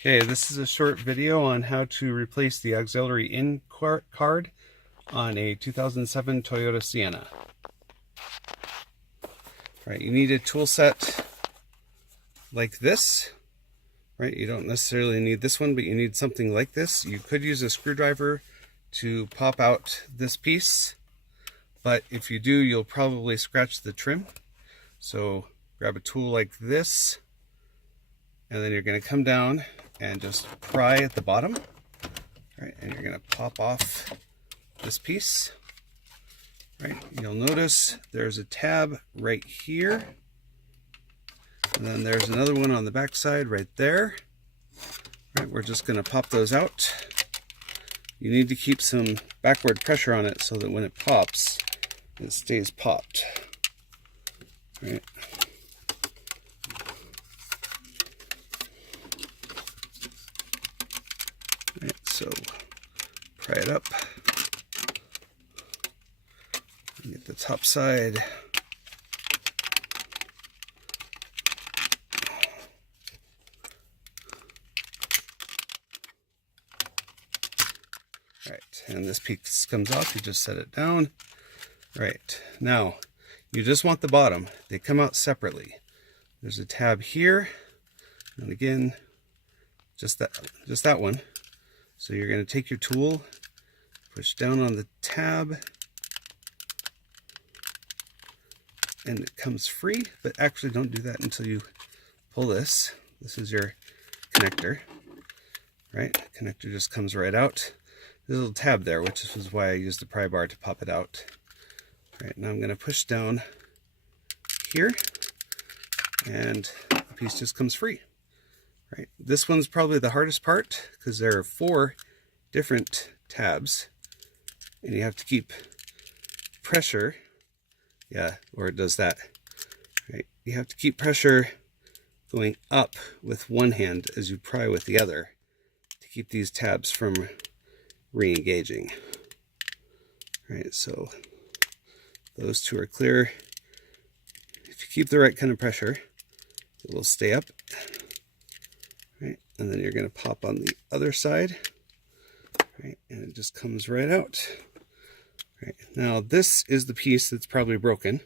Okay, this is a short video on how to replace the auxiliary in card on a 2007 Toyota Sienna. Right, you need a tool set like this. Right, you don't necessarily need this one, but you need something like this. You could use a screwdriver to pop out this piece, but if you do, you'll probably scratch the trim. So grab a tool like this, and then you're going to come down and just pry at the bottom. Right, and you're going to pop off this piece. Right, you'll notice there's a tab right here, and then there's another one on the back side right there. Right, we're just going to pop those out. You need to keep some backward pressure on it so that when it pops, it stays popped. Right. Right, so pry it up. Get the top side. Right, and this piece comes off. You just set it down. Right, now you just want the bottom. They come out separately. There's a tab here, and again, just that one. So you're going to take your tool, push down on the tab, and it comes free, but actually don't do that until you pull this. This is your connector, right? Connector just comes right out. There's a little tab there, which is why I used the pry bar to pop it out. Right, now I'm going to push down here, and the piece just comes free. Right, this one's probably the hardest part because there are 4 different tabs, and you have to keep pressure. Yeah, or it does that. Right, you have to keep pressure going up with one hand as you pry with the other to keep these tabs from re-engaging. Right, so those 2 are clear. If you keep the right kind of pressure, it will stay up. Right, and then you're going to pop on the other side. Right, and it just comes right out. Right, now this is the piece that's probably broken.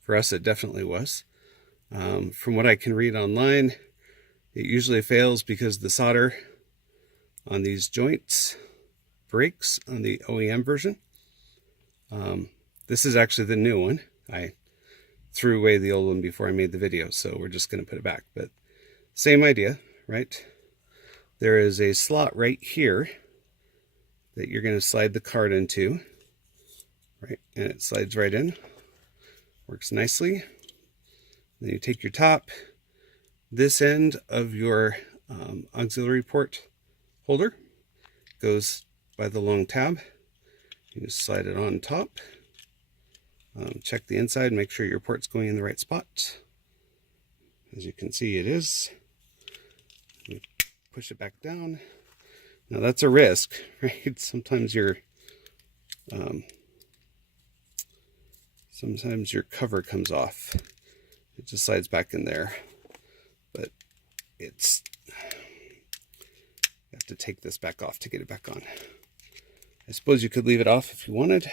For us, it definitely was. From what I can read online, it usually fails because the solder on these joints breaks on the OEM version. This is actually the new one. I threw away the old one before I made the video, so we're just going to put it back. But same idea, right? There is a slot right here that you're going to slide the card into. Right, and it slides right in. Works nicely. Then you take your top. This end of your auxiliary port holder goes by the long tab. You just slide it on top. Check the inside, make sure your port's going in the right spot. As you can see, it is. You push it back down. Now that's a risk, right? Sometimes your cover comes off. It just slides back in there, but you have to take this back off to get it back on. I suppose you could leave it off if you wanted,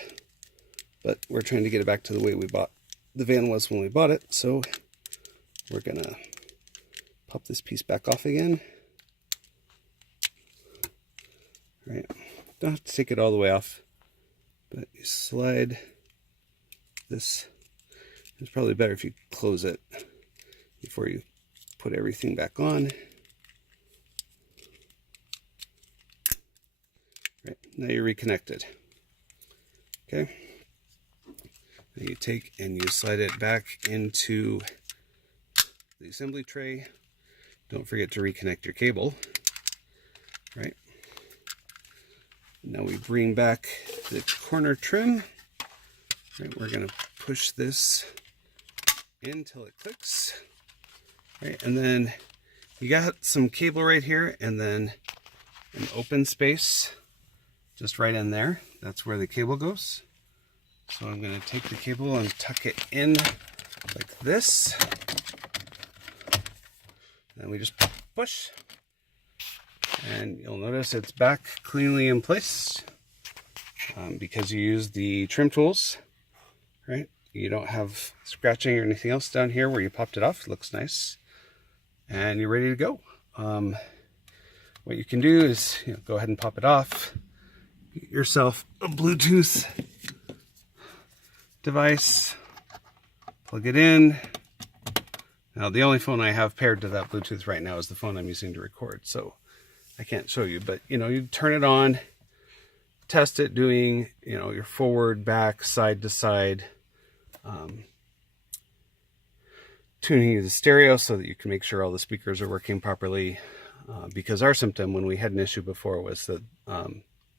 but we're trying to get it back to the way the van was when we bought it. So we're gonna pop this piece back off again. Right, don't have to take it all the way off, but you slide this. It's probably better if you close it before you put everything back on. Right, now you're reconnected. Okay, now you take and you slide it back into the assembly tray. Don't forget to reconnect your cable. Right, now we bring back the corner trim. Right, we're going to push this in until it clicks. Right, and then you got some cable right here, and then an open space just right in there. That's where the cable goes. So I'm going to take the cable and tuck it in like this. Then we just push, And you'll notice it's back cleanly in place because you use the trim tools, right? You don't have scratching or anything else down here where you popped it off. It looks nice. And you're ready to go. What you can do is go ahead and pop it off. Get yourself a Bluetooth device. Plug it in. Now the only phone I have paired to that Bluetooth right now is the phone I'm using to record, so I can't show you, but you turn it on, test it doing your forward, back, side to side, tuning the stereo so that you can make sure all the speakers are working properly, because our symptom when we had an issue before was that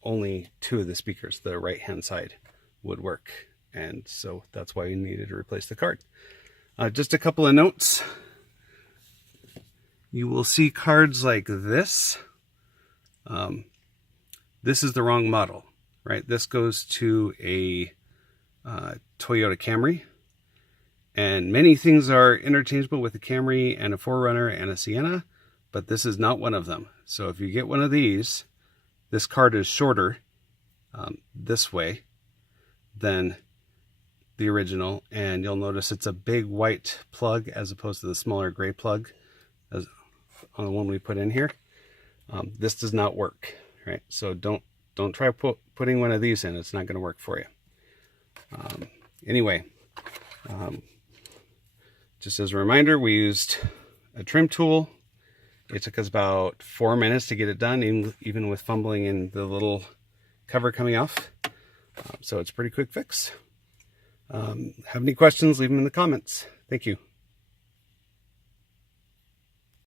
only 2 of the speakers, the right hand side, would work, and so that's why we needed to replace the card. Just a couple of notes. You will see cards like this. This is the wrong model, right? This goes to a Toyota Camry. And many things are interchangeable with a Camry and a 4Runner and a Sienna, but this is not one of them. So if you get one of these, this card is shorter this way than the original, and you'll notice it's a big white plug as opposed to the smaller gray plug as on the one we put in here. This does not work, right? So don't try putting one of these in. It's not going to work for you. Anyway, just as a reminder, we used a trim tool. It took us about 4 minutes to get it done, even with fumbling and the little cover coming off. So it's a pretty quick fix. Have any questions, leave them in the comments. Thank you.